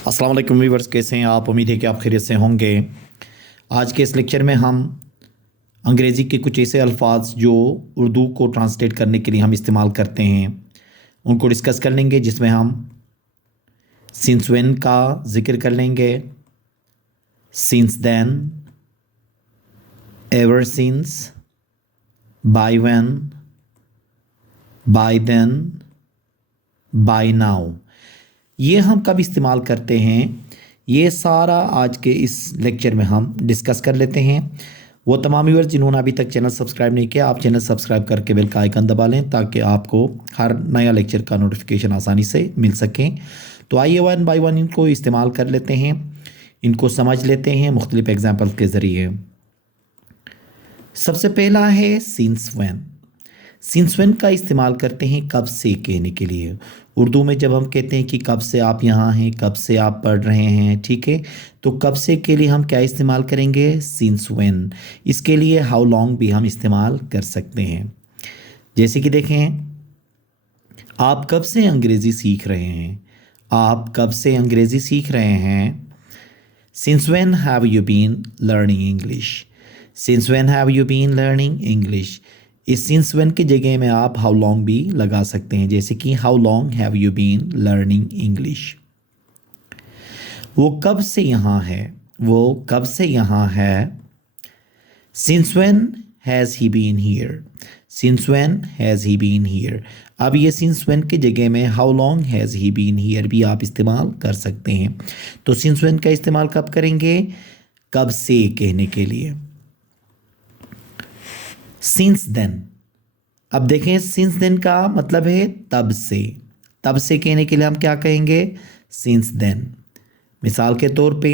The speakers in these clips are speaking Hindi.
अस्सलाम वालेकुम व्यूअर्स, कैसे हैं आप? उम्मीद है कि आप खैरियत से होंगे। आज के इस लेक्चर में हम अंग्रेज़ी के कुछ ऐसे अल्फाज जो उर्दू को ट्रांसलेट करने के लिए हम इस्तेमाल करते हैं उनको डिस्कस कर लेंगे, जिसमें हम सिंस व्हेन का जिक्र कर लेंगे, since then, ever since, by when, by then, by now. ये हम कब इस्तेमाल करते हैं, ये सारा आज के इस लेक्चर में हम डिस्कस कर लेते हैं। वो तमाम व्यूअर्स जिन्होंने अभी तक चैनल सब्सक्राइब नहीं किया, आप चैनल सब्सक्राइब करके बेल का आइकन दबा लें ताकि आपको हर नया लेक्चर का नोटिफिकेशन आसानी से मिल सकें। तो आइए वन बाय वन इनको इस्तेमाल कर लेते हैं, इनको समझ लेते हैं मुख्तलिफ एग्जाम्पल के ज़रिए। सबसे पहला है सिंस व्हेन। सिंस व्हेन का इस्तेमाल करते हैं कब से कहने के लिए। उर्दू में जब हम कहते हैं कि कब से आप यहाँ हैं, कब से आप पढ़ रहे हैं, ठीक है, तो कब से के लिए हम क्या इस्तेमाल करेंगे? Since when. इसके लिए हाउ लॉन्ग भी हम इस्तेमाल कर सकते हैं। जैसे कि देखें, आप कब से अंग्रेज़ी सीख रहे हैं? आप कब से अंग्रेज़ी सीख रहे हैं? Since when have you been learning English? Since when have you been learning English. इस सिंस व्हेन की जगह में आप हाउ लॉन्ग भी लगा सकते हैं, जैसे कि how long have you been learning English. वो कब से यहाँ है? वो कब से यहाँ है? Since when has he been here? Since when has he been here. अब ये सिंस व्हेन की जगह में how long has he been here भी आप इस्तेमाल कर सकते हैं। तो सिंस व्हेन का इस्तेमाल कब करेंगे? कब से कहने के लिए। Since then. अब देखें, सिंस देन का मतलब है तब से। तब से कहने के लिए हम क्या कहेंगे? Since then. मिसाल के तौर पे,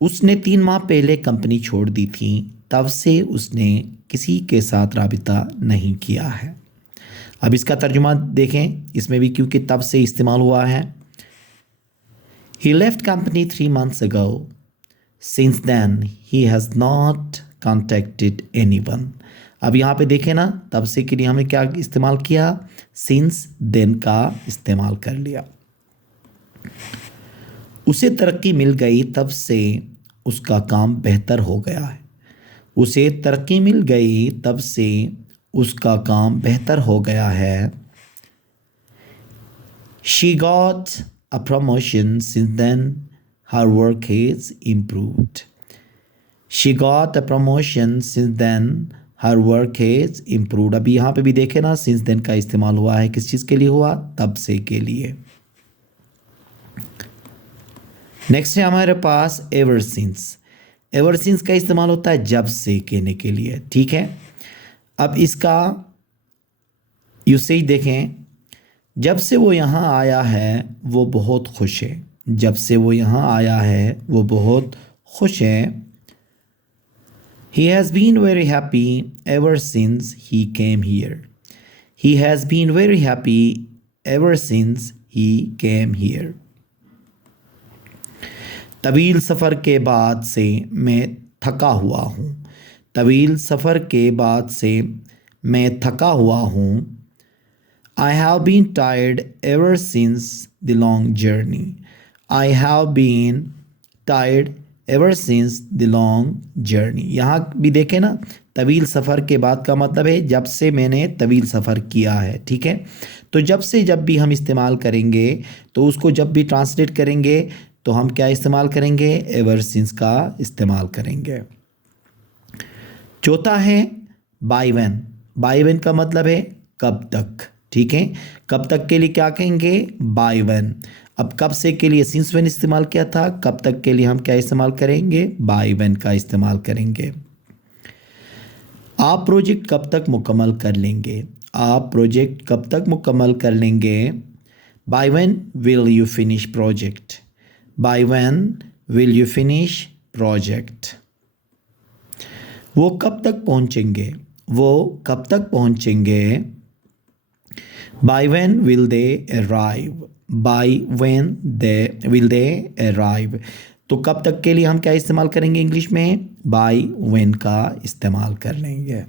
उसने 3 माह पहले कंपनी छोड़ दी थी, तब से उसने किसी के साथ राबिता नहीं किया है। अब इसका तर्जुमा देखें, इसमें भी क्योंकि तब से इस्तेमाल हुआ है। He left company 3 months ago. Since then, he has not contacted anyone. अब यहाँ पे देखें ना, तब से के लिए हमें क्या इस्तेमाल किया? सिंस देन का इस्तेमाल कर लिया। उसे तरक्की मिल गई, तब से उसका काम बेहतर हो गया है। उसे तरक्की मिल गई, तब से उसका काम बेहतर हो गया है। She got a promotion since then her work has improved. She got a promotion since then her work has improved. अभी यहाँ पे भी देखे ना, since then का इस्तेमाल हुआ है, किस चीज़ के लिए हुआ? तब से के लिए। नेक्स्ट है हमारे पास एवर सिंस। एवर सिंस का इस्तेमाल होता है जब से कहने के लिए, ठीक है। अब इसका यूसेज देखें, जब से वो यहाँ आया है वो बहुत खुश है। जब से वो यहाँ आया है वो बहुत खुश है। He has been very happy ever since he came here. He has been very happy ever since he came here. तवील सफ़र के बाद से मैं थका हुआ हूँ। तवील सफ़र के बाद से मैं थका हुआ हूँ। I have been tired ever since the long journey. I have been tired ever since the long journey. यहाँ भी देखें ना, तवील सफ़र के बाद का मतलब है जब से मैंने तवील सफ़र किया है, ठीक है। तो जब से जब भी हम इस्तेमाल करेंगे तो उसको जब भी ट्रांसलेट करेंगे तो हम क्या इस्तेमाल करेंगे? एवर सिंस का इस्तेमाल करेंगे। चौथा है बाय व्हेन। बाय व्हेन का मतलब है कब तक, ठीक है। कब तक के लिए क्या कहेंगे? By when. अब कब से के लिए सिंस व्हेन इस्तेमाल किया था, कब तक के लिए हम क्या इस्तेमाल करेंगे? बाय व्हेन का इस्तेमाल करेंगे। आप प्रोजेक्ट कब तक मुकम्मल कर लेंगे? आप प्रोजेक्ट कब तक मुकम्मल कर लेंगे? By when will you finish project? By when will you finish project. वो कब तक पहुंचेंगे? वो कब तक पहुंचेंगे? By when will they arrive? By when will they arrive? तो कब तक के लिए हम क्या इस्तेमाल करेंगे इंग्लिश में? By when का इस्तेमाल कर लेंगे।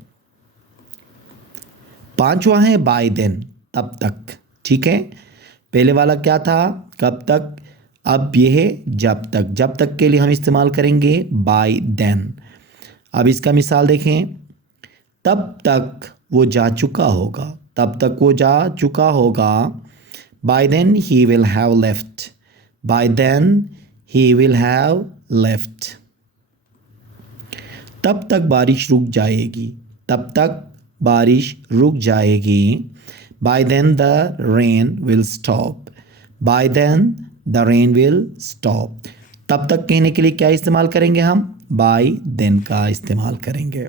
पांचवा है by then, तब तक, ठीक है। पहले वाला क्या था? कब तक। अब यह है जब तक के लिए हम इस्तेमाल करेंगे बाय देन। अब इसका मिसाल देखें, तब तक वो जा चुका होगा, तब तक वो जा चुका होगा। By then he will have left, by then he will have left. तब तक बारिश रुक जाएगी, तब तक बारिश रुक जाएगी। By then the rain will stop, by then the rain will stop. तब तक कहने के लिए क्या इस्तेमाल करेंगे हम? बाय देन का इस्तेमाल करेंगे।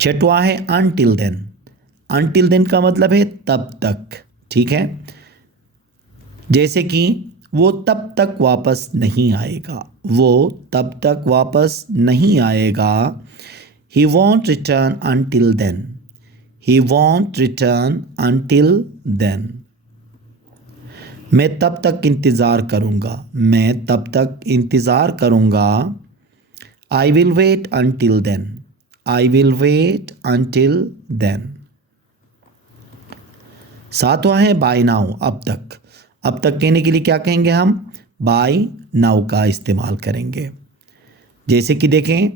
छठवां है अनटिल देन। अनटिल देन का मतलब है तब तक, ठीक है। जैसे कि वो तब तक वापस नहीं आएगा, वो तब तक वापस नहीं आएगा। ही वॉन्ट रिटर्न अनटिल देन, ही वॉन्ट रिटर्न अनटिल देन। मैं तब तक इंतज़ार करूँगा, मैं तब तक इंतज़ार करूँगा। I will wait until then, I will wait until then. सातवां है बाय नाउ, अब तक। अब तक कहने के लिए क्या कहेंगे हम? बाय नाउ का इस्तेमाल करेंगे। जैसे कि देखें,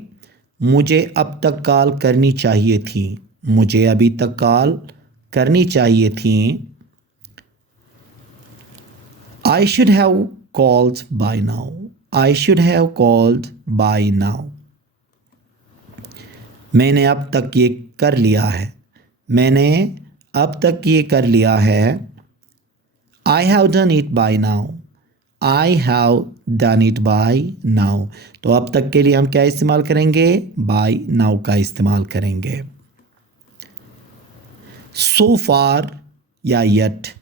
मुझे अब तक कॉल करनी चाहिए थी, मुझे अभी तक कॉल करनी चाहिए थी। I should have called by now, I should have called by now। मैंने अब तक ये कर लिया है, मैंने अब तक ये कर लिया है। I have done it by now, I have done it by now। तो अब तक के लिए हम क्या इस्तेमाल करेंगे? by now का इस्तेमाल करेंगे। so far या yet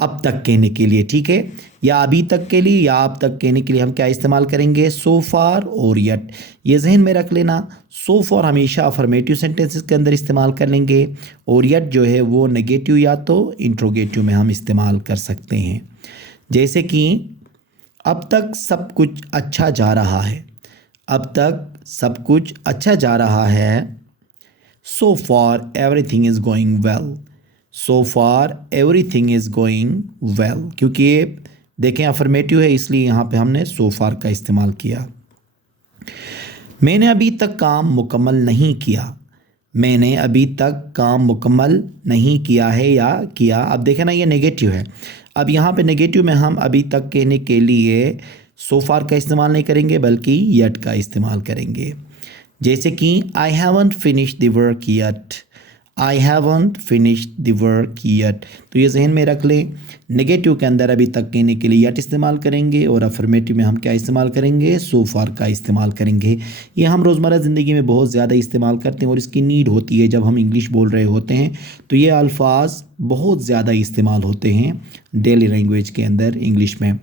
अब तक कहने के लिए, ठीक है, या अभी तक के लिए या अब तक कहने के लिए हम क्या इस्तेमाल करेंगे? सो फार और यट। ये जहन में रख लेना, सो फार हमेशा अफर्मेटिव सेंटेंसेस के अंदर इस्तेमाल कर लेंगे और यट जो है वो नेगेटिव या तो इंट्रोगेटिव में हम इस्तेमाल कर सकते हैं। जैसे कि अब तक सब कुछ अच्छा जा रहा है, अब तक सब कुछ अच्छा जा रहा है। So far everything is going well, so far everything is going well. क्योंकि ये देखें अफर्मेटिव है, इसलिए यहाँ पे हमने सो फार का इस्तेमाल किया। मैंने अभी तक काम मुकम्मल नहीं किया, मैंने अभी तक काम मुकम्मल नहीं किया है या किया। अब देखें ना, ये नेगेटिव है। अब यहाँ पे नेगेटिव में हम अभी तक कहने के लिए सो फार का इस्तेमाल नहीं करेंगे बल्कि यट का इस्तेमाल करेंगे। जैसे कि I haven't finished the work yet, I haven't finished the work yet. तो ये जहन में रख लें, नेगेटिव के अंदर अभी तक कहने के लिए यट इस्तेमाल करेंगे और अफर्मेटिव में हम क्या इस्तेमाल करेंगे? सो फार का इस्तेमाल करेंगे। ये हम रोज़मर्रा ज़िंदगी में बहुत ज़्यादा इस्तेमाल करते हैं और इसकी नीड होती है। जब हम इंग्लिश बोल रहे होते हैं तो ये अल्फाज बहुत ज़्यादा इस्तेमाल होते हैं डेली लैंग्वेज के अंदर इंग्लिश में।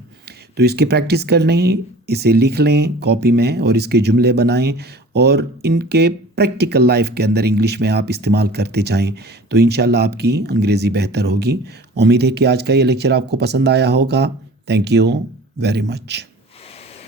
तो इसकी प्रैक्टिस कर लें, इसे लिख लें कॉपी में और इसके जुमले बनाएं और इनके प्रैक्टिकल लाइफ के अंदर इंग्लिश में आप इस्तेमाल करते जाएं, तो इंशाल्लाह आपकी अंग्रेज़ी बेहतर होगी। उम्मीद है कि आज का ये लेक्चर आपको पसंद आया होगा। Thank you very much.